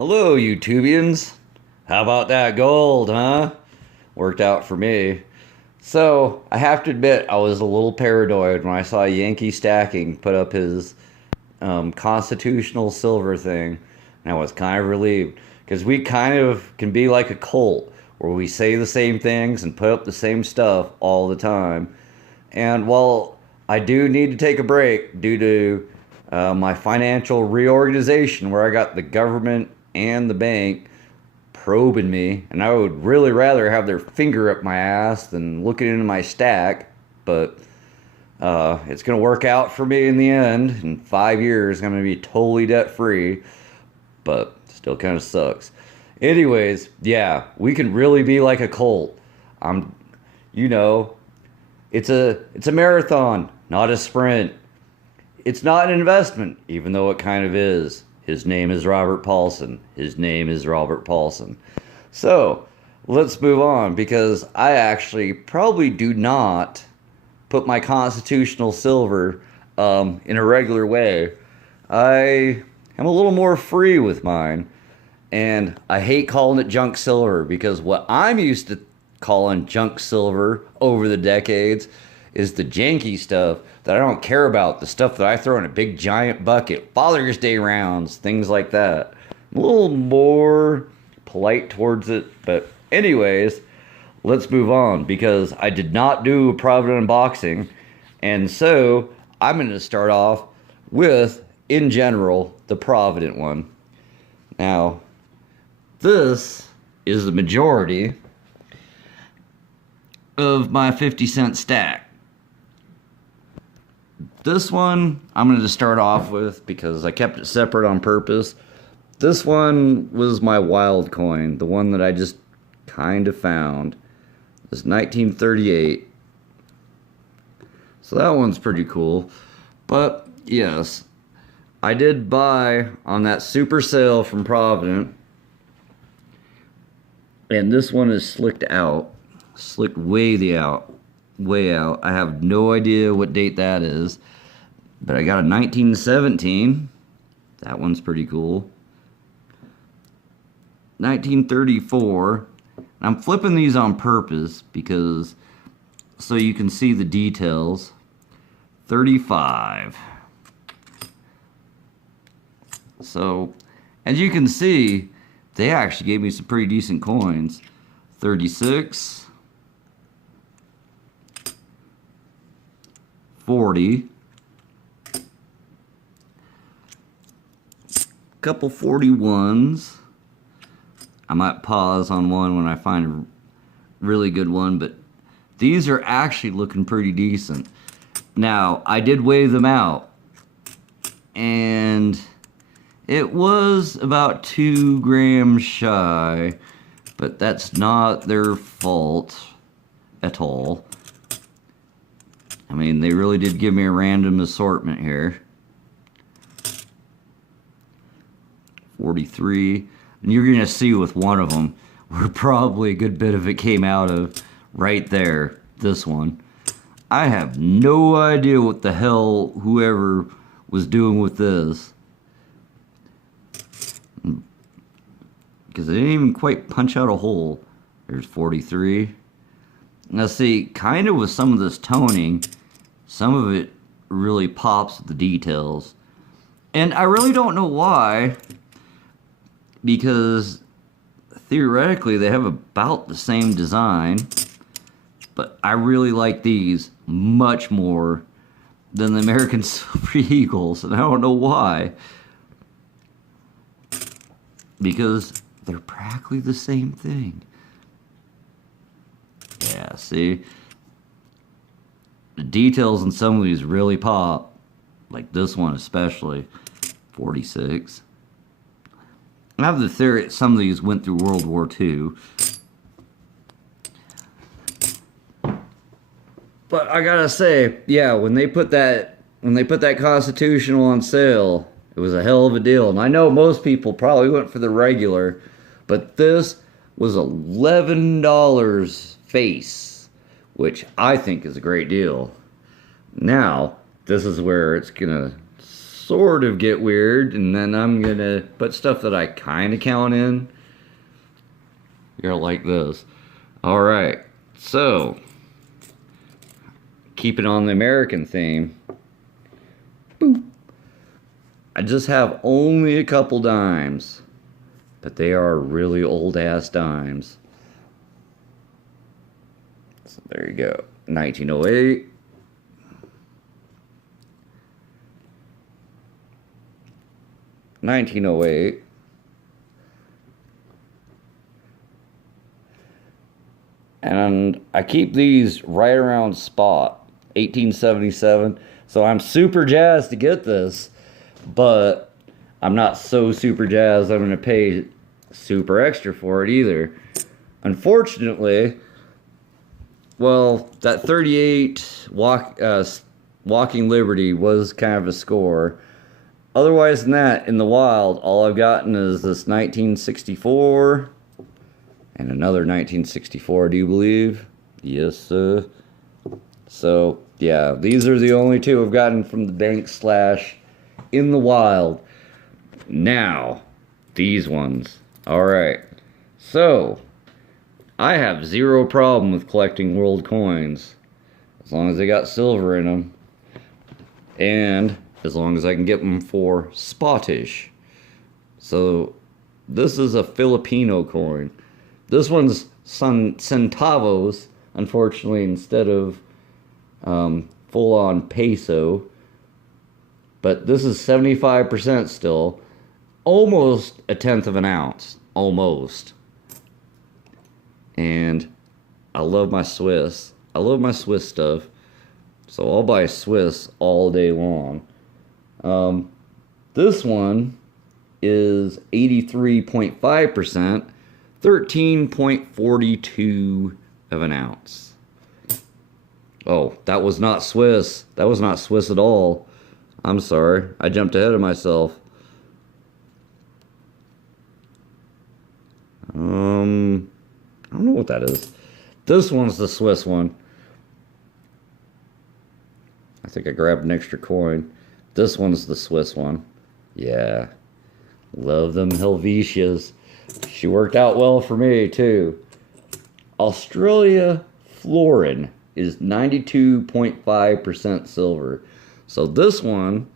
Hello, YouTubians. How about that gold, huh? Worked out for me. So, I have to admit, I was a little paranoid when I saw Yankee Stacking put up his constitutional silver thing. And I was kind of relieved. Because we kind of can be like a cult, where we say the same things and put up the same stuff all the time. And while I do need to take a break due to my financial reorganization, where I got the government and the bank probing me, and I would really rather have their finger up my ass than looking into my stack, but it's going to work out for me in the end. In 5 years, I'm going to be totally debt free, but still kind of sucks. Anyways, yeah, we can really be like a cult. I'm, you know, it's a marathon, not a sprint. It's not an investment, even though it kind of is. His name is Robert Paulson. His name is Robert Paulson. So, let's move on, because I actually probably do not put my constitutional silver in a regular way. I am a little more free with mine, and I hate calling it junk silver, because what I'm used to calling junk silver over the decades is the janky stuff that I don't care about, the stuff that I throw in a big giant bucket, Father's Day rounds, things like that. I'm a little more polite towards it, but anyways, let's move on, because I did not do a Provident unboxing, and so I'm going to start off with, in general, the Provident one. Now, this is the majority of my 50-cent stack. This one I'm going to start off with because I kept it separate on purpose. This one was my wild coin, the one that I just kind of found. It's 1938. So that one's pretty cool. But yes, I did buy on that super sale from Provident. And this one is slicked out. Slicked way out. I have no idea what date that is. But I got a 1917. That one's pretty cool. 1934. I'm flipping these on purpose because so you can see the details. 35. So, as you can see, they actually gave me some pretty decent coins. 36. 40. Couple 41s. I might pause on one when I find a really good one, but these are actually looking pretty decent. Now, I did weigh them out, and it was about 2 grams shy, but that's not their fault at all. I mean, they really did give me a random assortment here. 43. And you're going to see with one of them where probably a good bit of it came out of right there. This one. I have no idea what the hell whoever was doing with this. Because they didn't even quite punch out a hole. There's 43. Now see, kind of with some of this toning, some of it really pops with the details. And I really don't know why, because theoretically they have about the same design, but I really like these much more than the American Silver Eagles, and I don't know why. Because they're practically the same thing. Yeah, see? The details in some of these really pop. Like this one especially. 46. I have the theory that some of these went through World War II. But I gotta say, yeah, when they put that Constitutional on sale, it was a hell of a deal. And I know most people probably went for the regular, but this was $11 face, which I think is a great deal. Now, this is where it's gonna sort of get weird, and then I'm gonna put stuff that I kind of count in. You're like this. All right, so keep it on the American theme. Boop. I just have only a couple dimes, but they are really old ass dimes. So there you go. 1908. 1908. And I keep these right around spot 1877. So I'm super jazzed to get this, but I'm not so super jazzed I'm going to pay super extra for it either. Unfortunately, well, that 38 Walking Liberty was kind of a score. Otherwise than that, in the wild, all I've gotten is this 1964 and another 1964, do you believe? Yes, sir. So, yeah, these are the only two I've gotten from the bank / in the wild. Now, these ones. Alright, so I have zero problem with collecting world coins as long as they got silver in them, and as long as I can get them for spottish. So this is a Filipino coin. This one's centavos, unfortunately, instead of full-on peso. But this is 75% still. Almost a tenth of an ounce. Almost. And I love my Swiss. I love my Swiss stuff. So I'll buy Swiss all day long. This one is 83.5%, 13.42 of an ounce. Oh, that was not Swiss. That was not Swiss at all. I'm sorry. I jumped ahead of myself. I don't know what that is. This one's the Swiss one. I think I grabbed an extra coin. This one's the Swiss one. Yeah. Love them Helvetias. She worked out well for me, too. Australia Florin is 92.5% silver. So this one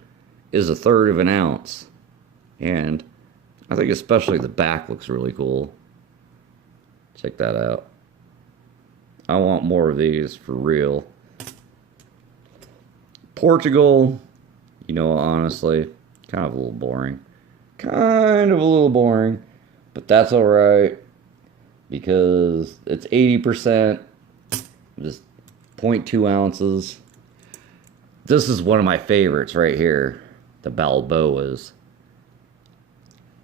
is a third of an ounce. And I think especially the back looks really cool. Check that out. I want more of these for real. Portugal, you know, honestly, kind of a little boring. Kind of a little boring, but that's alright because it's 80%, just 0.2 ounces. This is one of my favorites right here, the Balboas.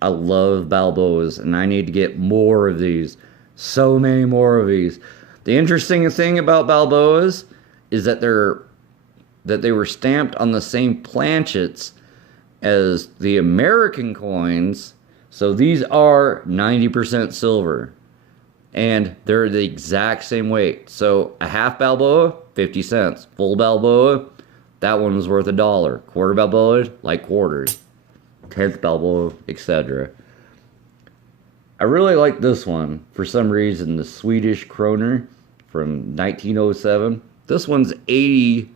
I love Balboas, and I need to get more of these. So many more of these. The interesting thing about Balboas is that they were stamped on the same planchets as the American coins. So these are 90% silver. And they're the exact same weight. So a half Balboa, 50 cents. Full Balboa, that one was worth $1. Quarter Balboa, like quarters. 10th Balboa, etc. I really like this one. For some reason, the Swedish kroner from 1907. This one's 80%.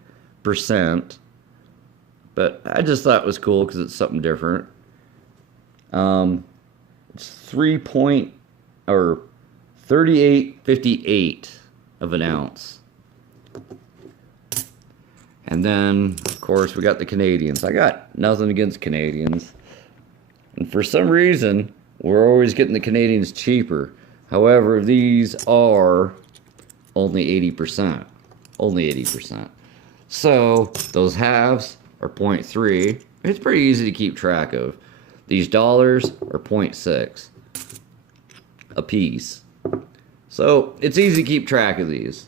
But I just thought it was cool because it's something different. It's 38.58 of an ounce. And then, of course, we got the Canadians. I got nothing against Canadians. And for some reason, we're always getting the Canadians cheaper. However, these are only 80%. Only 80%. So, those halves are 0.3. It's pretty easy to keep track of. These dollars are 0.6 a piece. So, it's easy to keep track of these.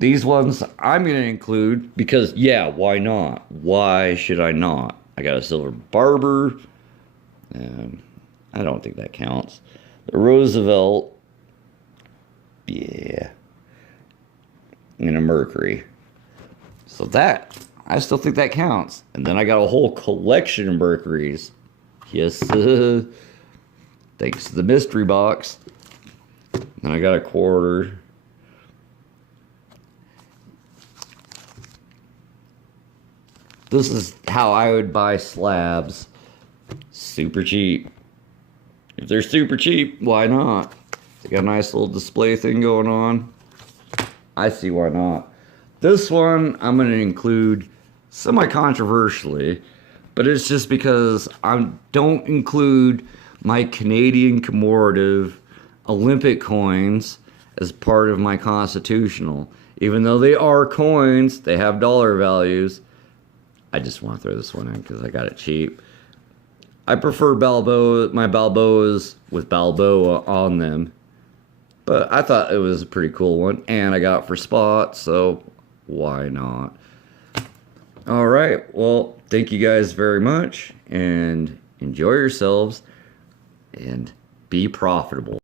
These ones I'm going to include because, yeah, why not? Why should I not? I got a silver barber. I don't think that counts. The Roosevelt. Yeah. And a Mercury. So that I still think that counts. And then I got a whole collection of Mercuries. Yes, thanks to the mystery box. And I got a quarter. This is how I would buy slabs. Super cheap. If they're super cheap, why not? They got a nice little display thing going on. I see why not. This one I'm going to include semi-controversially, but it's just because I don't include my Canadian commemorative Olympic coins as part of my constitutional. Even though they are coins, they have dollar values. I just want to throw this one in because I got it cheap. I prefer my Balboas with Balboa on them. But I thought it was a pretty cool one. And I got it for spot, so why not? Alright, well, thank you guys very much. And enjoy yourselves. And be profitable.